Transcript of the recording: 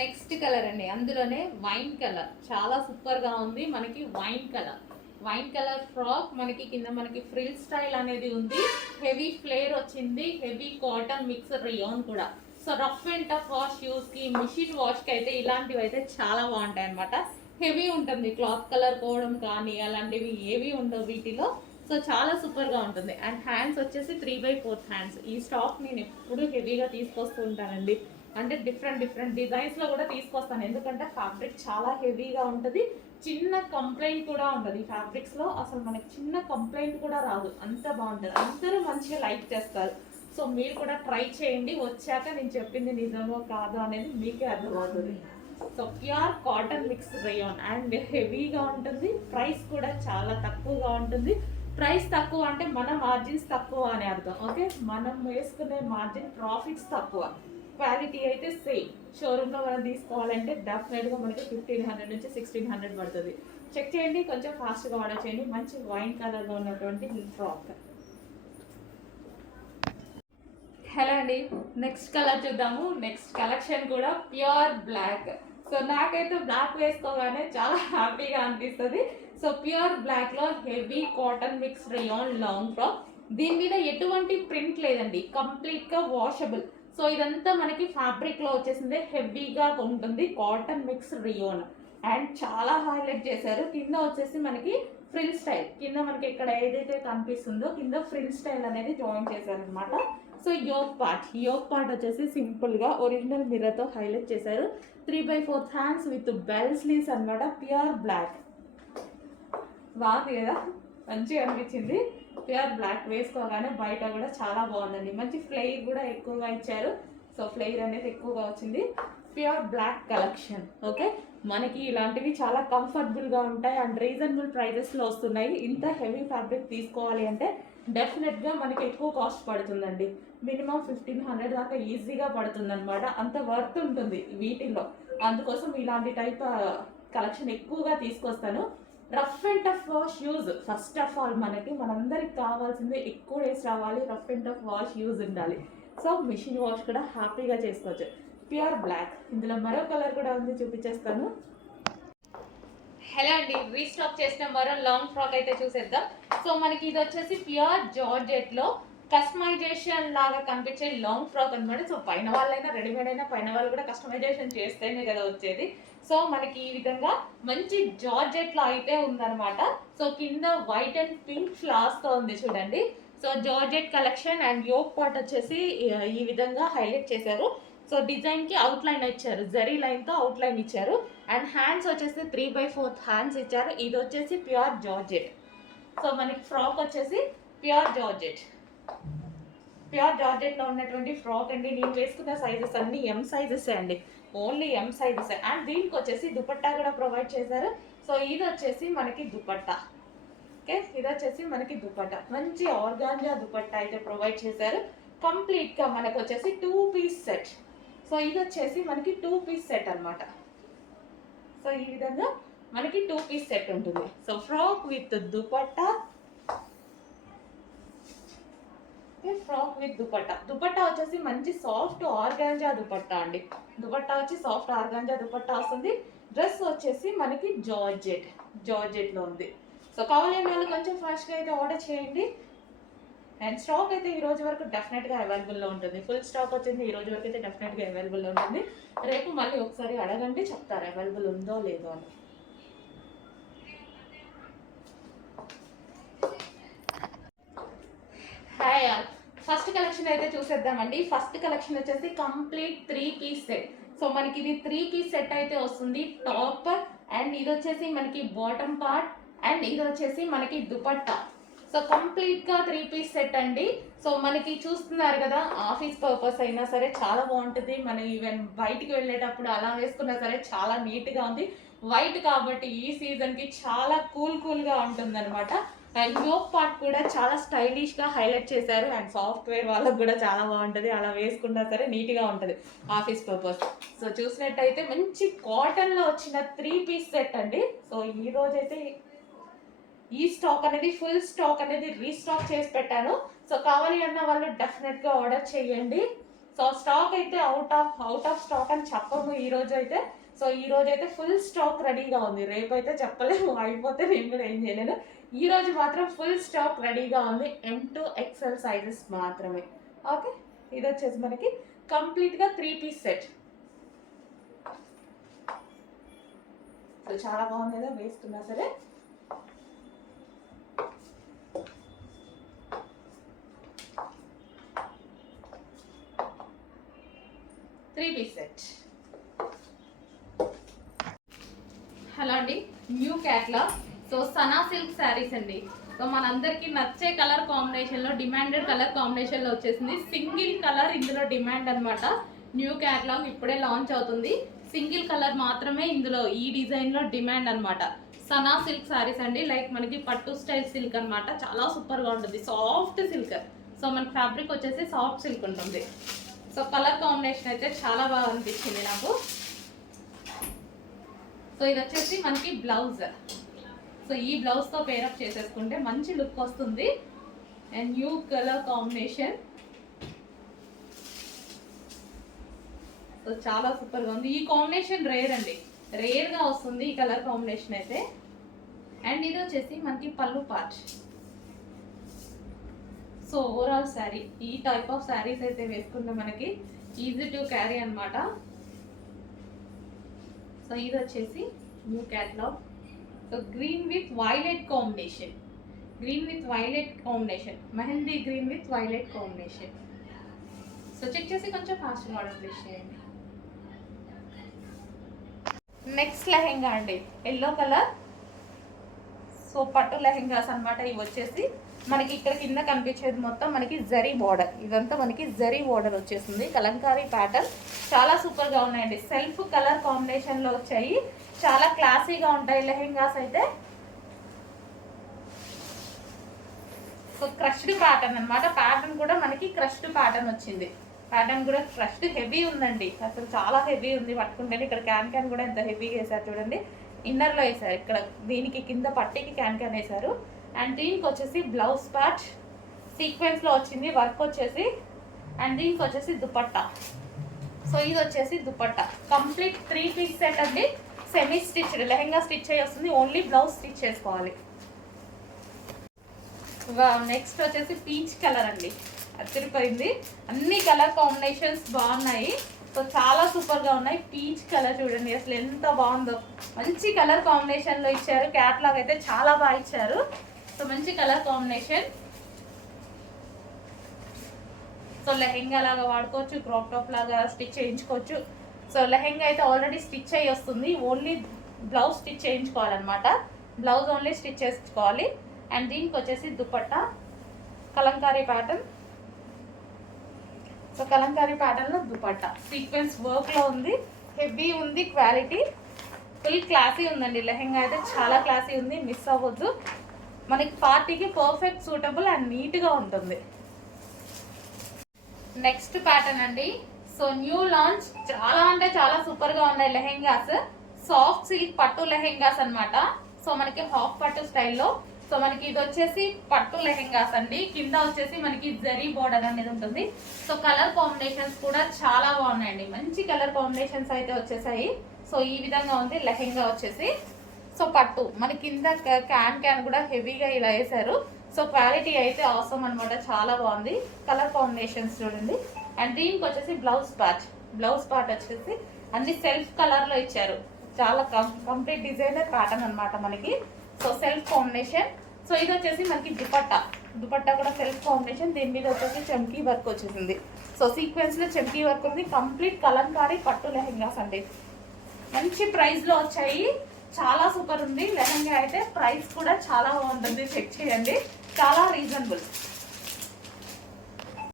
Next colour అండి, అందులోనే wine colour చాలా సూపర్ గా ఉంది. మనకి వైన్ కలర్ ఫ్రాక్, మనకి కింద మనకి ఫ్రిల్ స్టైల్ అనేది ఉంది. హెవీ ఫ్లేర్ వచ్చింది, హెవీ కాటన్ మిక్స్ రియాన్ కూడా. So rough and tough wash use కి, మిషన్ వాష్ కి అయితే ఇలాంటివి అయితే చాలా బాగుంటాయి అనమాట. హెవీ ఉంటుంది, క్లాత్ కలర్ పోవడం కానీ అలాంటివి ఏవి ఉండవు వీటిలో. సో చాలా సూపర్ గా ఉంటుంది. అండ్ హ్యాండ్స్ వచ్చేసి 3/4 హ్యాండ్స్. ఈ స్టాక్ నేను ఎప్పుడు హెవీగా తీసుకొస్తూ ఉంటానండి. అంటే డిఫరెంట్ డిజైన్స్ లో కూడా తీసుకొస్తాను, ఎందుకంటే ఫ్యాబ్రిక్ చాలా హెవీగా ఉంటుంది. చిన్న కంప్లైంట్ కూడా ఉండదు ఈ ఫ్యాబ్రిక్స్ లో. అసలు మనకి చిన్న కంప్లైంట్ కూడా రాదు, అంత బాగుంటుంది. అందరూ మంచిగా లైక్ చేస్తారు. సో మీరు కూడా ట్రై చేయండి, వచ్చాక నేను చెప్పింది నిజమో కాదో అనేది మీకే అర్థమవుతుంది. So pure cotton mix rayon and హెవీగా ఉంటుంది. ప్రైస్ కూడా చాలా తక్కువగా ఉంటుంది. ప్రైస్ తక్కువ అంటే మన మార్జిన్స్ తక్కువ అని అర్థం. ఓకే, మనం వేసుకునే మార్జిన్ ప్రాఫిట్స్ తక్కువ. క్వాలిటీ అయితే సేమ్. షోరూంలో మనం తీసుకోవాలంటే డెఫినెట్గా మనకి 1500 నుంచి 1600 పడుతుంది. చెక్ చేయండి, కొంచెం ఫాస్ట్గా ఆర్డర్ చేయండి. మంచి వైన్ కలర్లో ఉన్నటువంటి ఫ్రాక్. హలో అండి, నెక్స్ట్ కలర్ చూద్దాము. నెక్స్ట్ కలెక్షన్ కూడా ప్యూర్ బ్లాక్. సో నాకైతే బ్లాక్ వేసుకోగానే చాలా హ్యాపీగా అనిపిస్తుంది. సో ప్యూర్ బ్లాక్ లో heavy cotton mix rayon long frock. దీని మీద ఎటువంటి ప్రింట్ లేదండి, కంప్లీట్ గా వాషబుల్. సో ఇదంతా మనకి ఫ్యాబ్రిక్ లో వచ్చేసింది, హెవీగా ఉంటుంది. కాటన్ మిక్స్ రేయాన్ అండ్ చాలా హైలైట్ చేశారు. కింద వచ్చేసి మనకి ఫ్రిల్ స్టైల్, కింద మనకి ఇక్కడ ఏదైతే కనిపిస్తుందో కింద ఫ్రిల్ స్టైల్ అనేది జాయిన్ చేశారు అనమాట. సో యోక్ పార్ట్ వచ్చేసి సింపుల్ గా ఒరిజినల్ మిర్రర్ తో హైలైట్ చేశారు. 3/4 హ్యాండ్స్ విత్ బెల్ స్లీవ్స్ అనమాట. ప్యూర్ బ్లాక్ బాగుంది కదా, మంచిగా అనిపించింది. ప్యూర్ బ్లాక్ వేసుకోగానే బయట కూడా చాలా బాగుందండి. మంచి ఫ్లేర్ కూడా ఎక్కువగా ఇచ్చారు. సో ఫ్లేర్ అనేది ఎక్కువగా వచ్చింది. Pure black collection. ఓకే, మనకి ఇలాంటివి చాలా కంఫర్టబుల్గా ఉంటాయి అండ్ రీజనబుల్ ప్రైజెస్లో వస్తున్నాయి. ఇంత హెవీ ఫ్యాబ్రిక్ తీసుకోవాలి అంటే డెఫినెట్గా మనకి ఎక్కువ కాస్ట్ పడుతుందండి. మినిమం 1500 దాకా ఈజీగా పడుతుంది అనమాట. అంత వర్త్ ఉంటుంది వీటిల్లో. అందుకోసం ఇలాంటి టైప్ కలెక్షన్ ఎక్కువగా తీసుకొస్తాను. Rough and tough wash use first of all మనందరికి కావాల్సింది ఎక్కువ డేస్ రావాలి. Rough and tough wash use ఉండాలి. సో మిషన్ వాష్ కూడా హ్యాపీగా చేసుకోవచ్చు. Pure black. ఇందులో మరో కలర్ కూడా ఉంది, చూపించేస్తాను. హలో అండి, రీస్టాక్ చేసిన మరో లాంగ్ ఫ్రాక్ అయితే చూసేద్దాం. సో మనకి ఇది వచ్చేసి ప్యూర్ జార్జెట్ లో కస్టమైజేషన్ లాగా కనిపించే లాంగ్ ఫ్రాక్ అనమాట. సో పైన వాళ్ళైనా రెడీమేడ్ అయినా పైన వాళ్ళు కూడా కస్టమైజేషన్ చేస్తేనే కదా వచ్చేది. సో మనకి ఈ విధంగా మంచి జార్జెట్ లో అయితే ఉందన్నమాట. సో కింద వైట్ అండ్ పింక్ ఫ్లవర్స్ తో ఉంది చూడండి. So georgette collection and yoke part వచ్చేసి ఈ విధంగా హైలైట్ చేశారు. సో డిజైన్ కి అవుట్ లైన్ ఇచ్చారు, జరీ లైన్ తో అవుట్ లైన్ ఇచ్చారు. అండ్ హ్యాండ్స్ వచ్చేసి 3/4 హ్యాండ్స్ ఇచ్చారు. ఇది వచ్చేసి ప్యూర్ జార్జెట్. సో మనకి ఫ్రాక్ వచ్చేసి ప్యూర్ జార్జెట్ లో ఉన్నటువంటి ఫ్రాక్ అండి. నేను వేసుకున్న సైజెస్ అన్ని ఎం సైజెస్ అండి, ఓన్లీ ఎం సైజెస్. అండ్ దీనికి వచ్చేసి దుపట్టా కూడా ప్రొవైడ్ చేశారు. సో ఇది వచ్చేసి మనకి దుపట్టా. ఓకే, ఇది వచ్చేసి మనకి దుపట్టా, మంచి ఆర్గాంజా దుపట్టా అయితే ప్రొవైడ్ చేశారు. కంప్లీట్ గా మనకు వచ్చేసి 2 పీస్ సెట్. సో ఇది వచ్చేసి మనకి 2 పీస్ సెట్ అనమాట. సో ఈ విధంగా మనకి 2 పీస్ సెట్ ఉంటుంది. So frock with dupatta, frock with dupatta వచ్చేసి మంచి సాఫ్ట్ ఆర్గాంజా దుపట్టా అండి. దుపట్టా వచ్చి సాఫ్ట్ ఆర్గాంజా దుపట్టా వస్తుంది. డ్రెస్ వచ్చేసి మనకి జార్జెట్ లో ఉంది. సో కావాలని వాళ్ళు కొంచెం ఫాస్ట్గా అయితే ఆర్డర్ చేయండి. అండ్ స్టాక్ అయితే ఈ రోజు వరకు డెఫినెట్గా అవైలబుల్లో ఉంటుంది. ఫుల్ స్టాక్ వచ్చింది ఈ రోజు వరకు అయితే డెఫినెట్గా అవైలబుల్లో ఉంటుంది. రేపు మళ్ళీ ఒకసారి అడగండి, చెప్తారు అవైలబుల్ ఉందో లేదో అని. హాయ్, ఫస్ట్ కలెక్షన్ అయితే చూసేద్దామండి. ఫస్ట్ కలెక్షన్ వచ్చేసి కంప్లీట్ 3 పీస్ సెట్. సో మనకి ఇది 3 పీస్ సెట్ అయితే వస్తుంది. టాప్ అండ్ ఇది వచ్చేసి మనకి బాటమ్ పార్ట్ అండ్ ఇది వచ్చేసి మనకి దుపట్టా. సో కంప్లీట్ గా 3 పీస్ సెట్ అండి. సో మనకి చూస్తున్నారు కదా, ఆఫీస్ పర్పస్ అయినా సరే చాలా బాగుంటుంది. మనం ఈవెన్ బయటికి వెళ్ళేటప్పుడు అలా వేసుకున్నా సరే చాలా నీట్ గా ఉంది. వైట్ కాబట్టి ఈ సీజన్ కి చాలా కూల్ గా ఉంటుంది అనమాట. అండ్ యోక్ పార్ట్ కూడా చాలా స్టైలిష్ గా హైలైట్ చేశారు. అండ్ సాఫ్ట్వేర్ వాళ్ళకి కూడా చాలా బాగుంటుంది, అలా వేసుకున్నా సరే నీట్ గా ఉంటుంది ఆఫీస్ పర్పస్. సో చూసినట్టయితే మంచి కాటన్ లో వచ్చిన 3 పీస్ సెట్ అండి. సో ఈ రోజైతే ఈ స్టాక్ అనేది ఫుల్ స్టాక్ అనేది రీస్టాక్ చేసి పెట్టాను. సో కావాలి అన్న వాళ్ళు డెఫినెట్ గా ఆర్డర్ చేయండి. సో స్టాక్ అయితే అవుట్ ఆఫ్ స్టాక్ అని చెప్పము ఈ రోజు అయితే. సో ఈ రోజు అయితే ఫుల్ స్టాక్ రెడీగా ఉంది. రేపు అయితే చెప్పలేము, అయిపోతే నేను కూడా ఏం చేయలేను. ఈ రోజు మాత్రం ఫుల్ స్టాక్ రెడీగా ఉంది. M2 XL సైజెస్ మాత్రమే. ఓకే, ఇది వచ్చేసి మనకి కంప్లీట్గా 3-piece సెట్. సో చాలా బాగుంది కదా వేసుకున్నా సరే. సెట్. హలో అండి, new catalogue. So Sana silk saris అండి. సో మనందరికీ నచ్చే కలర్ కాంబినేషన్లో, డిమాండెడ్ కలర్ కాంబినేషన్లో వచ్చేసింది. సింగిల్ కలర్ ఇందులో డిమాండ్ అనమాట. న్యూ క్యాట్లాగ్ ఇప్పుడే లాంచ్ అవుతుంది. సింగిల్ కలర్ మాత్రమే ఇందులో ఈ డిజైన్లో డిమాండ్ అనమాట. సనా సిల్క్ శారీస్ అండి. లైక్ మనకి పట్టు స్టైల్ సిల్క్ అనమాట. చాలా సూపర్గా ఉంటుంది, సాఫ్ట్ సిల్క్. సో మనకి ఫ్యాబ్రిక్ వచ్చేసి సాఫ్ట్ సిల్క్ ఉంటుంది. సో కలర్ కాంబినేషన్ అయితే చాలా బాగా అనిపించింది నాకు. సో ఇది వచ్చేసి మనకి బ్లౌజ్. సో ఈ బ్లౌజ్తో పేరప్ చేసేసుకుంటే మంచి లుక్ వస్తుంది. And new colour combination. So చాలా సూపర్గా ఉంది. ఈ కాంబినేషన్ రేర్ అండి, రేర్గా వస్తుంది ఈ కలర్ కాంబినేషన్ అయితే. అండ్ ఇది వచ్చేసి మనకి పళ్ళు పార్ట్. సో ఓవరాల్ శారీ ఈ టైప్ ఆఫ్ శారీస్ అయితే వేసుకుంటే మనకి ఈజీ టు క్యారీ అనమాట. సో ఇది వచ్చేసి new catalogue. So green with violet combination, mehndi green with violet combination. So check చేసి కొంచెం ఫాస్ట్గా ఆర్డర్ ప్లేస్ చేయండి. నెక్స్ట్ లెహెంగా అండి, ఎల్లో కలర్. సో పట్టు లెహెంగాస్ అనమాట. ఇవి వచ్చేసి మనకి ఇక్కడ కింద కనిపించేది మొత్తం మనకి జరీ బార్డర్. ఇదంతా మనకి జరీ బార్డర్ వచ్చేసింది. కలంకారీ ప్యాటర్న్ చాలా సూపర్గా ఉన్నాయండి. సెల్ఫ్ కలర్ కాంబినేషన్లో వచ్చాయి. చాలా క్లాసీగా ఉంటాయి లెహెంగాస్ అయితే. సో క్రష్డ్ ప్యాటర్న్ అనమాట. ప్యాటర్న్ కూడా మనకి క్రష్డ్ ప్యాటర్న్ వచ్చింది. ప్యాటర్న్ కూడా క్రష్డ్ హెవీ ఉందండి, అసలు చాలా హెవీ ఉంది పట్టుకుంటే. ఇక్కడ క్యాన్ కూడా ఎంత హెవీగా వేసారు చూడండి. ఇన్నర్లో వేసారు, ఇక్కడ దీనికి కింద పట్టీకి క్యాన్ వేసారు. అండ్ దీనికి వచ్చేసి బ్లౌజ్ పార్ట్ సీక్వెన్స్లో వచ్చింది వర్క్ వచ్చేసి. అండ్ దీనికి వచ్చేసి దుపట్టా. సో ఇది వచ్చేసి దుపట్టా. కంప్లీట్ 3-piece సెట్ అండి. సెమీ స్టిచ్డ్, లెహెంగా స్టిచ్ అయ్యి వస్తుంది, ఓన్లీ బ్లౌజ్ స్టిచ్ చేసుకోవాలి. నెక్స్ట్ వచ్చేసి పీచ్ కలర్ అండి, అదిరిపోయింది. అన్ని కలర్ కాంబినేషన్స్ బాగున్నాయి. సో చాలా సూపర్గా ఉన్నాయి. పీచ్ కలర్ చూడండి అసలు ఎంత బాగుందో. మంచి కలర్ కాంబినేషన్లో ఇచ్చారు. క్యాట్లాగ్ అయితే చాలా బాగా ఇచ్చారు. సో మంచి కలర్ కాంబినేషన్. సో లెహెంగా లాగా వాడుకోవచ్చు, క్రాప్ టాప్ లాగా స్టిచ్ చేయించుకోవచ్చు. సో లెహెంగా అయితే ఆల్రెడీ స్టిచ్ అయ్యి వస్తుంది, ఓన్లీ బ్లౌజ్ స్టిచ్ చేయించుకోవాలన్నమాట. బ్లౌజ్ ఓన్లీ స్టిచ్ చేసుకోవాలి. అండ్ దీనికి వచ్చేసి దుపట్టా కలంకారీ ప్యాటర్న్. సో కలంకారీ ప్యాటర్న్లో దుపట్టా సీక్వెన్స్ వర్క్లో ఉంది, హెవీ ఉంది, క్వాలిటీ ఫుల్ క్లాసీ ఉందండి. లెహెంగా అయితే చాలా క్లాసీ ఉంది, మిస్ అవ్వద్దు. మనకి పార్టీకి పర్ఫెక్ట్ సూటబుల్ అండ్ నీట్గా ఉంటుంది. నెక్స్ట్ ప్యాటర్న్ అండి. సో న్యూ లాంచ్, చాలా అంటే చాలా సూపర్గా ఉన్నాయి లెహెంగాస్. సాఫ్ట్ సిల్క్ పట్టు లెహెంగాస్ అనమాట. సో మనకి హాఫ్ పట్టు స్టైల్లో. సో మనకి ఇది వచ్చేసి పట్టు లెహెంగాస్ అండి. కింద వచ్చేసి మనకి జరీ బోర్డర్ అనేది ఉంటుంది. సో కలర్ కాంబినేషన్స్ కూడా చాలా బాగున్నాయండి, మంచి కలర్ కాంబినేషన్స్ అయితే వచ్చేసాయి. సో ఈ విధంగా ఉంది లెహెంగా వచ్చేసి. సో పట్టు మన కింద క్యాన్ కూడా హెవీగా ఇలా వేసారు. సో క్వాలిటీ అయితే అవసరం అనమాట, చాలా బాగుంది. కలర్ కాంబినేషన్స్ చూడండి. అండ్ దీనికి వచ్చేసి బ్లౌజ్ పార్ట్ వచ్చేసి అన్ని సెల్ఫ్ కలర్లో ఇచ్చారు. చాలా కంప్లీట్ డిజైనర్ ప్యాటర్న్ అనమాట మనకి. So self combination. సో ఇది వచ్చేసి మనకి దుపట్టా కూడా సెల్ఫ్ కాంబినేషన్. దీని మీద వచ్చేసి చమ్కీ వర్క్ వచ్చేసింది. సో సీక్వెన్స్లో చమ్కీ వర్క్ ఉంది. కంప్లీట్ కలంకారీ పట్టు లెహెంగాస్ అండి. మంచి ప్రైస్లో వచ్చాయి, చాలా సూపర్ ఉంది లెహెంగా అయితే. ప్రైస్ కూడా చాలా బాగుంటుంది, చెక్ చేయండి, చాలా రీజనబుల్.